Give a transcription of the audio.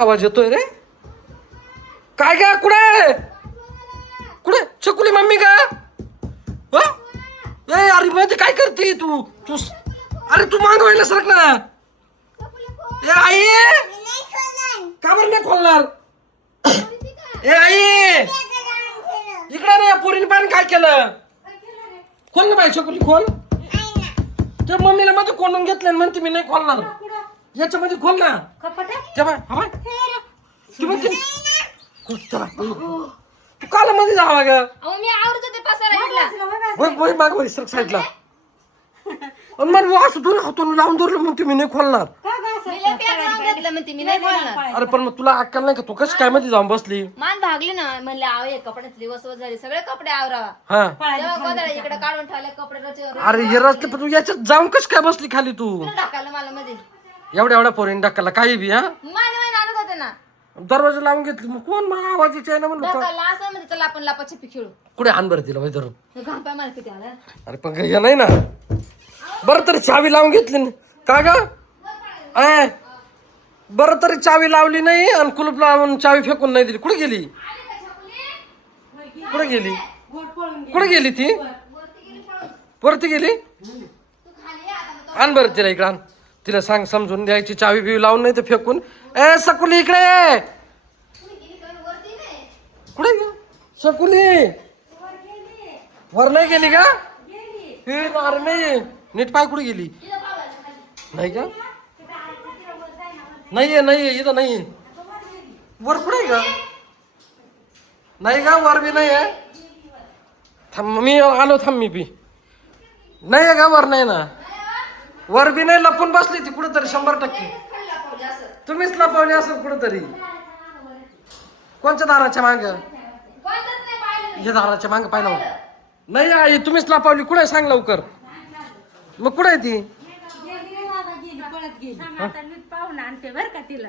आवाज येतोय रे. काय गा कुठे कुठे छकुली मम्मी का? ए अरे मध्ये काय करते तू तू अरे तू मागं व्हायला सरक ना. ए आई का बरं नाही खोलणार? ए आई इकडे रे पोरीने पाणी काय केलं? खोल ना बाई छकुली खोल. त्या मम्मीला मध्ये कोंडून घेतलं म्हणते मी नाही खोलणार. याच्यामध्ये खोल ना. तेव्हा हवा तू म्हणते तू काल मध्ये जावा ग. मी आवरत होते पसारा वय वय माग वय सरक साईडला. आणि मग असं दोन हातून लावून धरलं म्हणते मी नाही खोलणार. मी नाही बोलणार. अरे पण मग तुला अक्कल नाही का? तू कशी काय मध्ये जाऊन बसली? मान भागली ना म्हणले आव हे कपड्यातली वसवत झाली सगळे कपडे आवरावा. हा तेव्हा गोधड्या इकडे काढून ठेवले कपडे रचेवर अरे हे रचले पण तू याच्यात जाऊन कशी काय बसली खाली तू? टाकायला मला मध्ये एवढ्या एवढ्या पोरीने टाकायला काही बी हा माझे आणत होते ना दरवाजा लावून घेतली मग कोण मग आवाजाची आहे ना म्हणलं होतं. ढकाला असं म्हणजे चला आपण लापाछपी खेळू. कुठे आण बरं तिला वय धरून. हे घाम पाय मला किती आला. अरे पण हे नाही ना बरं तरी चावी लावून घेतली ना का ग? अय बरं तरी चावी लावली नाही आणि कुलूप लावून चावी फेकून नाही दिली. कुठे गेली? कुठे गेली? कुठे गेली ती? वरती गेली. आण बरं तिला इकडे आण. तिला सांग समजून द्यायची चावी बिवी लावून नाही तर फेकून. ए सकुली इकडे कुठे गे सकुली? वर नाही गेली का? हे अरे नाही नीट पाय कुठे गेली? नाही का? नाहीये नाहीये इथं नाहीये. वर कुठे का? नाही का वर बी नाही आहे. थांब मी आलो थांब मी बी नाही आहे का वर नाही ना. वर बी नाही लपून बसली ती कुठेतरी 100%. तुम्हीच लपवली असेल कुठेतरी. कोणत्या दाराच्या माग? या दाराच्या माग पाहिलं नाही आई तुम्हीच लपवली. कुठे सांग लवकर. मग कुठे आहे ती? पाहून आणते बर का तिला.